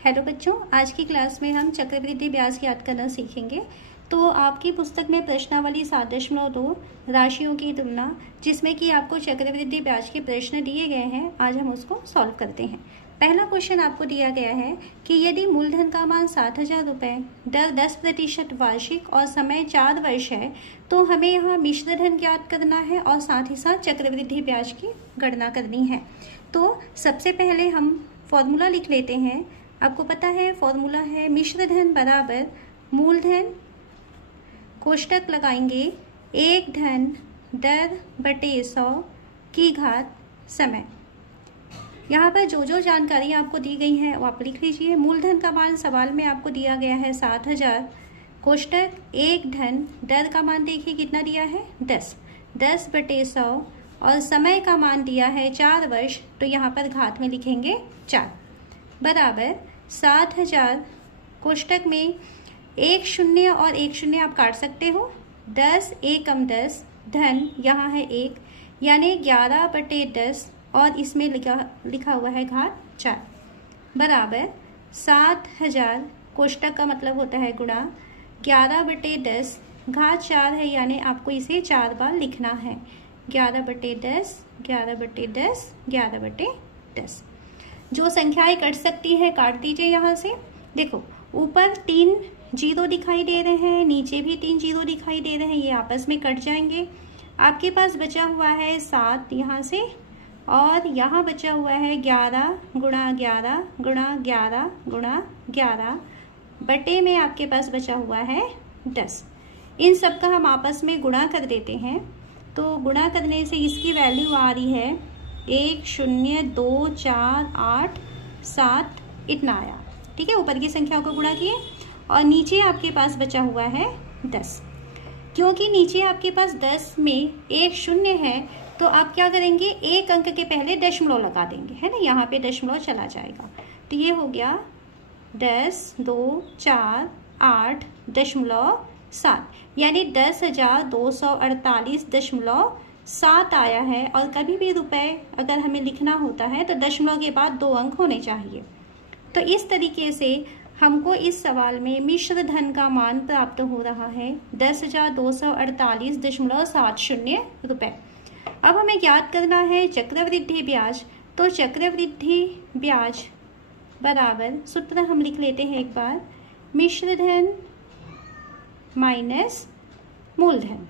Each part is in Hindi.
हेलो बच्चों, आज की क्लास में हम चक्रवृद्धि ब्याज याद करना सीखेंगे। तो आपकी पुस्तक में प्रश्नावली 7.2 राशियों की तुलना, जिसमें कि आपको चक्रवृद्धि ब्याज के प्रश्न दिए गए हैं, आज हम उसको सॉल्व करते हैं। पहला क्वेश्चन आपको दिया गया है कि यदि मूलधन का मान 7,000 रुपये, दर 10% वार्षिक और समय 4 वर्ष है, तो हमें यहाँ मिश्र धन ज्ञात करना है और साथ ही साथ चक्रवृद्धि ब्याज की गणना करनी है। तो सबसे पहले हम फॉर्मूला लिख लेते हैं। आपको पता है फॉर्मूला है मिश्र धन बराबर मूलधन, कोष्टक लगाएंगे 1 धन दर बटे 100 की घात समय। यहाँ पर जो जो जानकारी आपको दी गई है वो आप लिख लीजिए। मूलधन का मान सवाल में आपको दिया गया है 7,000, कोष्टक 1 धन दर का मान देखिए कितना दिया है 10 बटे 100 और समय का मान दिया है 4 वर्ष, तो यहाँ पर घात में लिखेंगे 4 बराबर 7,000 कोष्टक में 1 शून्य और 1 शून्य आप काट सकते हो, 10 एकम 10 धन यहाँ है 1 यानी 11 बटे 10 और इसमें लिखा हुआ है घात 4 बराबर 7,000 कोष्टक का मतलब होता है गुणा 11 बटे 10 घात 4 है यानी आपको इसे 4 बार लिखना है। 11 बटे 10 11 बटे 10 11 बटे 10। जो संख्याएं कट सकती है काट दीजिए। यहाँ से देखो ऊपर 3 जीरो दिखाई दे रहे हैं, नीचे भी 3 जीरो दिखाई दे रहे हैं, ये आपस में कट जाएंगे। आपके पास बचा हुआ है 7 यहाँ से और यहाँ बचा हुआ है 11 गुणा 11 गुणा 11 गुणा 11 बटे में आपके पास बचा हुआ है 10। इन सब का हम आपस में गुणा कर देते हैं। तो गुणा करने से इसकी वैल्यू आ रही है 1 0 2 4 8 7 इतना आया। ठीक है, ऊपर की संख्या को गुणा किए और नीचे आपके पास बचा हुआ है 10। क्योंकि नीचे आपके पास 10 में 1 शून्य है तो आप क्या करेंगे, एक अंक के पहले दशमलव लगा देंगे, है ना, यहाँ पे दशमलव चला जाएगा। तो ये हो गया 10 2 4 8 दशमलव 7 यानी 10,248.7 आया है। और कभी भी रुपए अगर हमें लिखना होता है तो दशमलव के बाद 2 अंक होने चाहिए। तो इस तरीके से हमको इस सवाल में मिश्र धन का मान प्राप्त हो रहा है 10,248.70 रुपये। अब हमें ज्ञात करना है चक्रवृद्धि ब्याज। तो चक्रवृद्धि ब्याज बराबर सूत्र हम लिख लेते हैं एक बार, मिश्र धन माइनस मूलधन।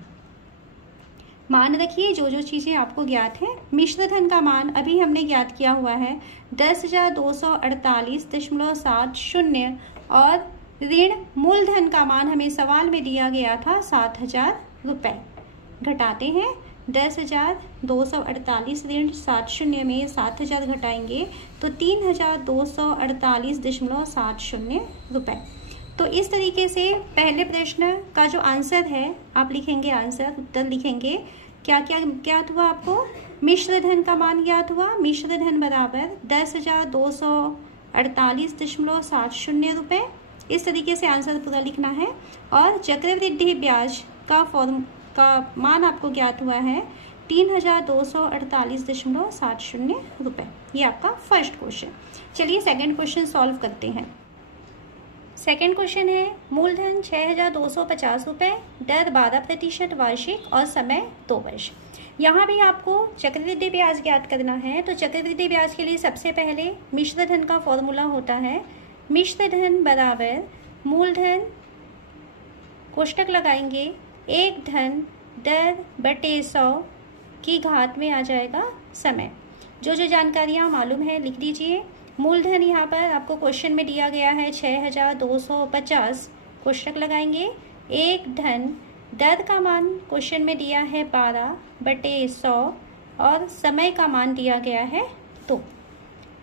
मान रखिए जो जो चीजें आपको ज्ञात है। मिश्र धन का मान अभी हमने ज्ञात किया हुआ है 10,248.70 और ऋण मूलधन का मान हमें सवाल में दिया गया था 7,000 रुपये। घटाते हैं 10,248 ऋण 70 में 7,000 घटाएंगे तो 3,248.70 रुपये। तो इस तरीके से पहले प्रश्न का जो आंसर है आप लिखेंगे, आंसर उत्तर लिखेंगे। क्या क्या ज्ञात हुआ आपको, मिश्र धन का मान ज्ञात हुआ। मिश्र धन बराबर 10,248.70 रुपये। इस तरीके से आंसर पूरा लिखना है। और चक्रवृद्धि ब्याज का मान आपको ज्ञात हुआ है 3,248.70 रुपये। ये आपका फर्स्ट क्वेश्चन। चलिए सेकंड क्वेश्चन सॉल्व करते हैं। सेकेंड क्वेश्चन है मूलधन 6,250 रुपये, दर 12% वार्षिक और समय 2 वर्ष। यहाँ भी आपको चक्रवृद्धि ब्याज ज्ञात करना है। तो चक्रवृद्धि ब्याज के लिए सबसे पहले मिश्र धन का फॉर्मूला होता है मिश्र धन बराबर मूलधन, कोष्टक लगाएंगे 1 धन दर बटे 100 की घात में आ जाएगा समय। जो जो जानकारियाँ मालूम है लिख दीजिए। मूलधन यहाँ पर आपको क्वेश्चन में दिया गया है 6,250, कोष्टक लगाएंगे 1 धन दर का मान क्वेश्चन में दिया है 12 बटे 100 और समय का मान दिया गया है 2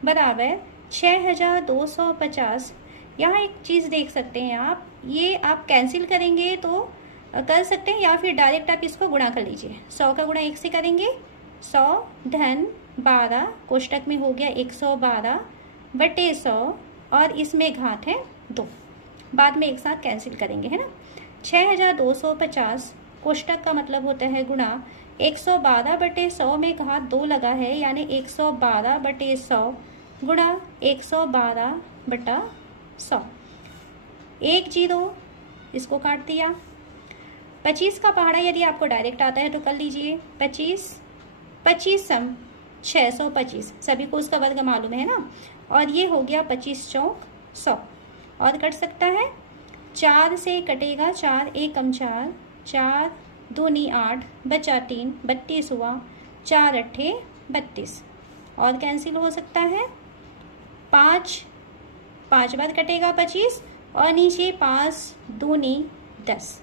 बराबर 6,250। यहाँ एक चीज़ देख सकते हैं आप, ये आप कैंसिल करेंगे तो कर सकते हैं या फिर डायरेक्ट आप इसको गुणा कर लीजिए। 100 का गुणा 1 से करेंगे, 100 धन 12 कोष्टक में हो गया 112 बटे 100 और इसमें घात है 2, बाद में एक साथ कैंसिल करेंगे, है ना। 6,250 कोष्टक का मतलब होता है गुणा 112 बटे 100 में घात 2 लगा है यानी 112 बटे 100 गुणा 112 बटा 100। 1 0 इसको काट दिया। 25 का पहाड़ा यदि आपको डायरेक्ट आता है तो कर लीजिए। 25 25 सम 625, सभी को उसका वर्ग मालूम है ना। और ये हो गया 25 चौक 100। और कट सकता है, 4 से कटेगा 4 एकम 4, 4 दूनी 8 बचा 3 32 हुआ, 4 अट्ठे 32। और कैंसिल हो सकता है, 5 बार कटेगा 25 और नीचे 5 दूनी 10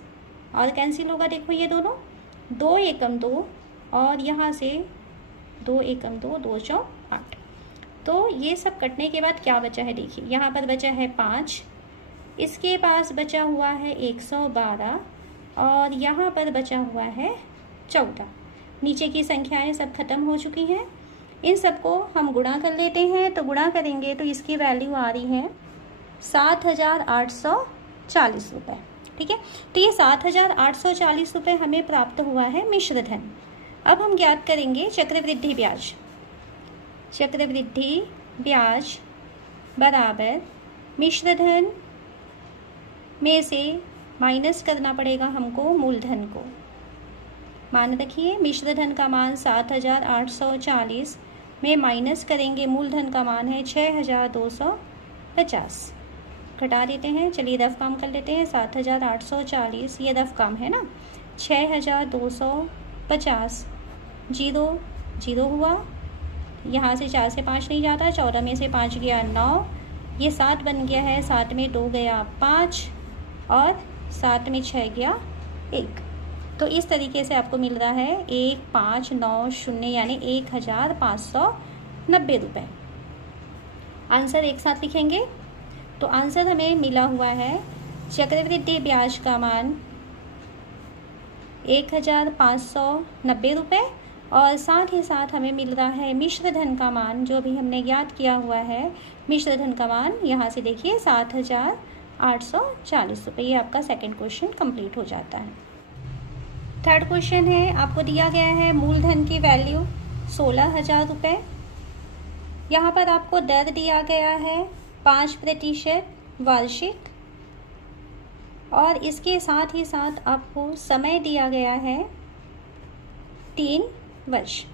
और कैंसिल होगा। देखो ये दोनों 2 एकम 2 और यहाँ से 2 एकम 2 2 चौक 8। तो ये सब कटने के बाद क्या बचा है, देखिए यहाँ पर बचा है 5, इसके पास बचा हुआ है 112 और यहाँ पर बचा हुआ है 14। नीचे की संख्याएं सब खत्म हो चुकी हैं। इन सबको हम गुणा कर लेते हैं। तो गुणा करेंगे तो इसकी वैल्यू आ रही है 7,840 रुपये। ठीक है, तो ये 7,840 रुपये हमें प्राप्त हुआ है मिश्र धन। अब हम ज्ञात करेंगे चक्रवृद्धि ब्याज। चक्रवृद्धि ब्याज बराबर मिश्र धन में से माइनस करना पड़ेगा हमको मूलधन को। मान रखिए मिश्र धन का मान 7,840 में माइनस करेंगे मूलधन का मान है 6,250। घटा देते हैं, चलिए रफ काम कर लेते हैं। 7,840 ये रफ काम है ना, 6,250 0 0 हुआ, यहाँ से 4 से 5 नहीं जाता, 14 में से 5 गया 9, ये 7 बन गया है, 7 में 2 गया 5 और 7 में 6 गया 1। तो इस तरीके से आपको मिल रहा है 1590 यानी 1,590 रुपये। आंसर एक साथ लिखेंगे। तो आंसर हमें मिला हुआ है चक्रवृद्धि ब्याज का मान 1,590 रुपये और साथ ही साथ हमें मिल रहा है मिश्र धन का मान, जो भी हमने ज्ञात किया हुआ है मिश्र धन का मान, यहाँ से देखिए 7,840 रुपये। ये आपका सेकंड क्वेश्चन कंप्लीट हो जाता है। थर्ड क्वेश्चन है, आपको दिया गया है मूलधन की वैल्यू 16,000 रुपये। यहाँ पर आपको दर दिया गया है 5% वार्षिक और इसके साथ ही साथ आपको समय दिया गया है 3 वर्ष।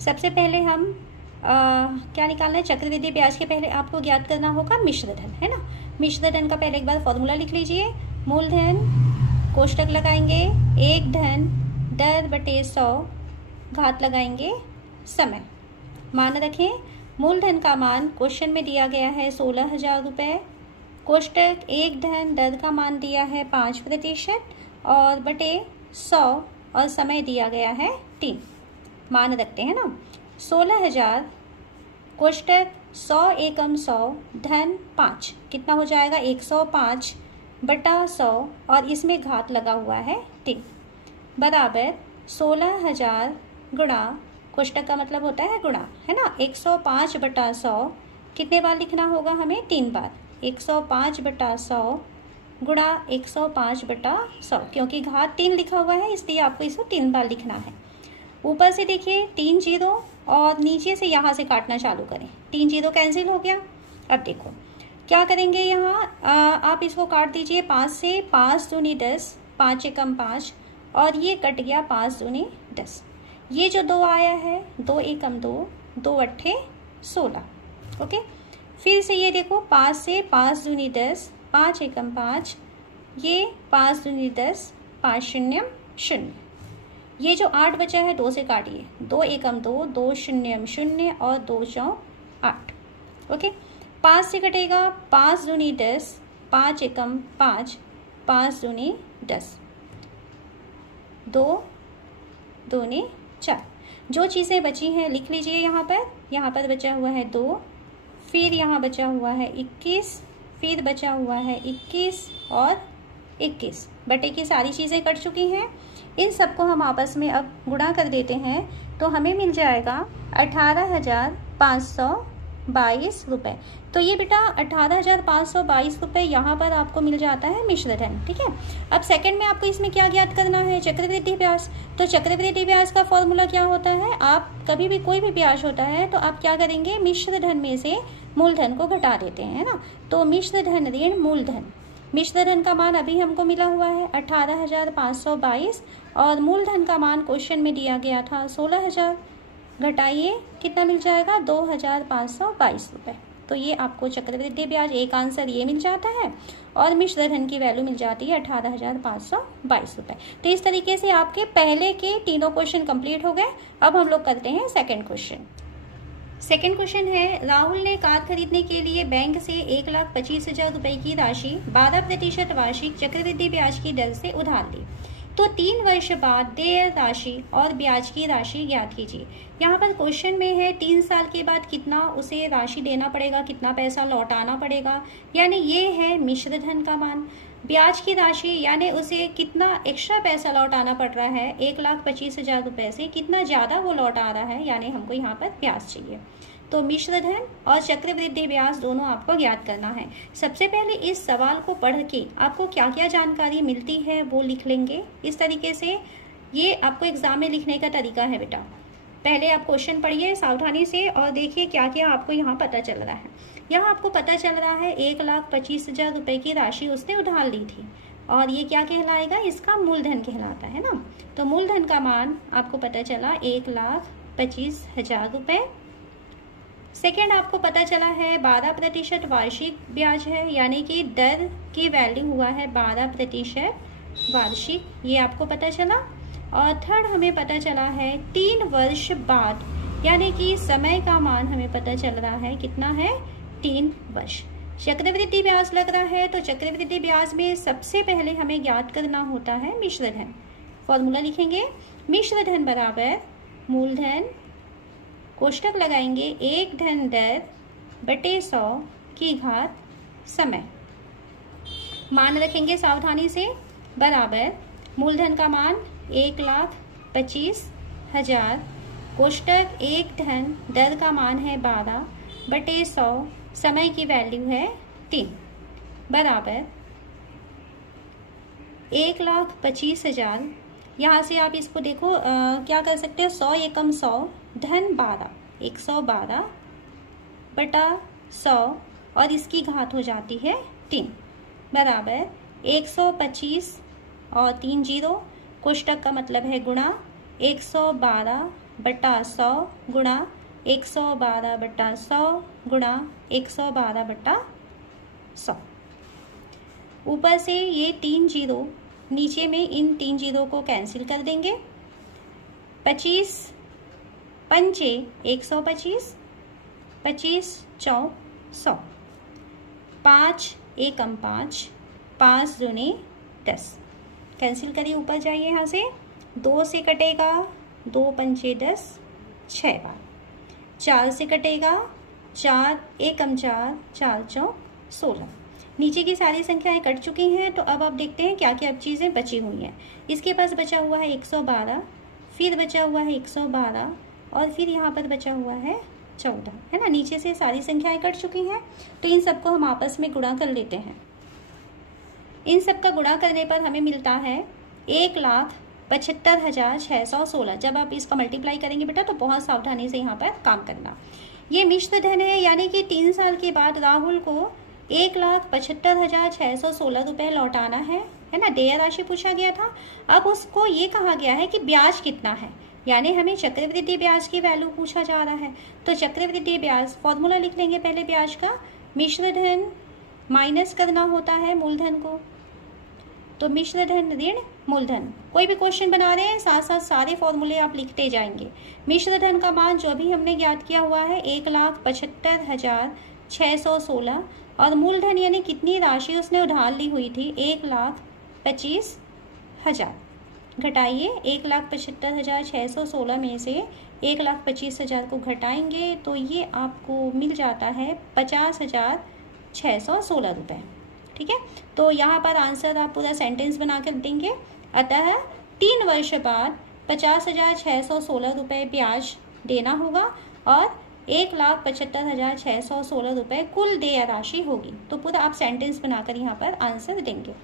सबसे पहले हम क्या निकालना है, चक्रवृद्धि ब्याज के पहले आपको ज्ञात करना होगा मिश्र धन, है ना। मिश्र धन का पहले एक बार फॉर्मूला लिख लीजिए। मूलधन कोष्टक लगाएंगे 1 धन दर बटे 100 घात लगाएंगे समय। मान रखें मूलधन का मान क्वेश्चन में दिया गया है 16,000 रुपये, कोष्टक 1 धन दर का मान दिया है 5% और बटे 100 और समय दिया गया है 3। मान रखते हैं ना 16,000 कोष्टक 100 एकम 100 धन 5 कितना हो जाएगा 105 बटा 100 और इसमें घात लगा हुआ है 3 बराबर 16,000 गुणा, कोष्टक का मतलब होता है गुणा, है ना। 105 बटा 100 कितने बार लिखना होगा हमें, 3 बार। 105 बटा 100 गुणा 105 बटा 100, क्योंकि घात 3 लिखा हुआ है इसलिए आपको इसको 3 बार लिखना है। ऊपर से देखिए 3 0 और नीचे से यहाँ से काटना चालू करें, 3 0 कैंसिल हो गया। अब देखो क्या करेंगे, यहाँ आप इसको काट दीजिए 5 से, 5 दूनी 10, 5 एकम 5 और ये कट गया 5 दूनी 10। ये जो 2 आया है 2 एकम 2, 2 अट्ठे 16। ओके, फिर से ये देखो 5 से, 5 दूनी 10, 5 एकम 5, ये 5 दूनी 10, 5 शून्यम 0। ये जो 8 बचा है 2 से काटिए, 2 एकम 2, 2 शून्यम 0 और 2 चौक 8। ओके, 5 से कटेगा 5 दूनी 10, 5 एकम 5, 5 दूनी 10, 2 दूनी 4। जो चीज़ें बची हैं लिख लीजिए यहाँ पर बचा हुआ है 2, फिर यहाँ बचा हुआ है 21, फिर बचा हुआ है 21 और 21। बटे की सारी चीज़ें कट चुकी हैं। इन सबको हम आपस में अब गुणा कर देते हैं तो हमें मिल जाएगा 18,522 रुपये। तो ये बेटा 18,522 रुपये यहाँ पर आपको मिल जाता है मिश्र धन। ठीक है, अब सेकंड में आपको इसमें क्या ज्ञात करना है, चक्रवृद्धि ब्याज। तो चक्रवृद्धि ब्याज का फॉर्मूला क्या होता है, आप कभी भी कोई भी ब्याज होता है तो आप क्या करेंगे, मिश्र धन में से मूलधन को घटा देते हैं, है ना। तो मिश्र धन ऋण मूलधन, मिश्र धन का मान अभी हमको मिला हुआ है 18,522 और मूलधन का मान क्वेश्चन में दिया गया था 16,000, घटाइए कितना मिल जाएगा 2,522 रुपये। तो ये आपको चक्रवृद्धि ब्याज एक आंसर ये मिल जाता है और मिश्र धन की वैल्यू मिल जाती है 18,522 रुपये। तो इस तरीके से आपके पहले के तीनों क्वेश्चन कंप्लीट हो गए। अब हम लोग करते हैं सेकंड क्वेश्चन। सेकंड क्वेश्चन है, राहुल ने कार खरीदने के लिए बैंक से 1,25,000 रुपये की राशि 12% वार्षिक चक्रवृद्धि ब्याज की दर से उधार ली। तो 3 वर्ष बाद देय राशि और ब्याज की राशि ज्ञात कीजिए। यहाँ पर क्वेश्चन में है 3 साल के बाद कितना उसे राशि देना पड़ेगा, कितना पैसा लौटाना पड़ेगा, यानी ये है मिश्र धन का मान। ब्याज की राशि यानी उसे कितना एक्स्ट्रा पैसा लौटाना पड़ रहा है, 1,25,000 रुपये से कितना ज़्यादा वो लौटा रहा है, यानी हमको यहाँ पर ब्याज चाहिए। तो मिश्र धन और चक्रवृद्धि ब्याज दोनों आपको ज्ञात करना है। सबसे पहले इस सवाल को पढ़ के आपको क्या क्या जानकारी मिलती है वो लिख लेंगे। इस तरीके से ये आपको एग्जाम में लिखने का तरीका है बेटा। पहले आप क्वेश्चन पढ़िए सावधानी से और देखिए क्या क्या आपको यहाँ पता चल रहा है। यहाँ आपको पता चल रहा है 1,25,000 रुपये की राशि उसने उधार ली थी और ये क्या कहलाएगा, इसका मूलधन कहलाता है ना। तो मूलधन का मान आपको पता चला 1,25,000 रुपये। सेकेंड आपको पता चला है 12% वार्षिक ब्याज है, यानी कि दर की वैल्यू हुआ है 12% वार्षिक, ये आपको पता चला। और थर्ड हमें पता चला है 3 वर्ष बाद, यानी कि समय का मान हमें पता चल रहा है कितना है 3 वर्ष। चक्रवृद्धि ब्याज लग रहा है तो चक्रवृद्धि ब्याज में सबसे पहले हमें ज्ञात करना होता है मिश्र धन। फॉर्मूला लिखेंगे, मिश्र धन बराबर मूलधन कोष्टक लगाएंगे 1 धन दर बटे 100 की घात समय, मान रखेंगे सावधानी से, बराबर मूलधन का मान 1,25,000 कोष्टक 1 धन दर का मान है 12 बटे 100, समय की वैल्यू है 3, बराबर 1,25,000। यहाँ से आप इसको देखो क्या कर सकते हो, 100 एकम 100 धन 12, 112 बटा 100 और इसकी घात हो जाती है 3, बराबर 125 और 3 जीरो, कोष्टक का मतलब है गुणा 112 बटा 100 गुणा 112 बटा 100 गुणा 112 बटा 100। ऊपर से ये 3 जीरो, नीचे में इन 3 जीरो को कैंसिल कर देंगे। 25 पंचे 125, 25 चौ 100, 5 एकम 5, 5 दूनी 10, कैंसिल करिए, ऊपर जाइए यहाँ से, 2 से कटेगा 2 पंचे 10, 6 बार, 4 से कटेगा 4 एकम 4, 4 चौ 16। नीचे की सारी संख्याएं कट चुकी हैं, तो अब आप देखते हैं क्या क्या चीज़ें बची हुई हैं। इसके पास बचा हुआ है 112, फिर बचा हुआ है 112 और फिर यहाँ पर बचा हुआ है 14, है ना। नीचे से सारी संख्याएं कट चुकी हैं, तो इन सबको हम आपस में गुणा कर लेते हैं। इन सब का गुणा करने पर हमें मिलता है 1,75,616। जब आप इसका मल्टीप्लाई करेंगे बेटा तो बहुत सावधानी से यहाँ पर काम करना। ये मिश्र धन है, यानी कि 3 साल के बाद राहुल को 1,75,616 रुपये लौटाना है ना। देय राशि पूछा गया था, अब उसको ये कहा गया है कि ब्याज कितना है, यानी हमें चक्रवृद्धि ब्याज की वैल्यू पूछा जा रहा है। तो चक्रवृद्धि ब्याज फॉर्मूला लिख लेंगे पहले ब्याज का, मिश्र धन माइनस करना होता है मूलधन को, तो मिश्र धन ऋण मूलधन। कोई भी क्वेश्चन बना रहे हैं साथ साथ सारे फॉर्मूले आप लिखते जाएंगे। मिश्र धन का मान जो भी हमने ज्ञात किया हुआ है 1,75,616 और मूलधन यानी कितनी राशि उसने उधार ली हुई थी 1,25,000। घटाइए 1,75,616 में से 1,25,000 को घटाएंगे तो ये आपको मिल जाता है 50,616 रुपये। ठीक है, तो यहाँ पर आंसर आप पूरा सेंटेंस बनाकर देंगे। अतः 3 वर्ष बाद 50,616 रुपये ब्याज देना होगा और 1,75,616 रुपये कुल देय राशि होगी। तो पूरा आप सेंटेंस बनाकर यहाँ पर आंसर देंगे।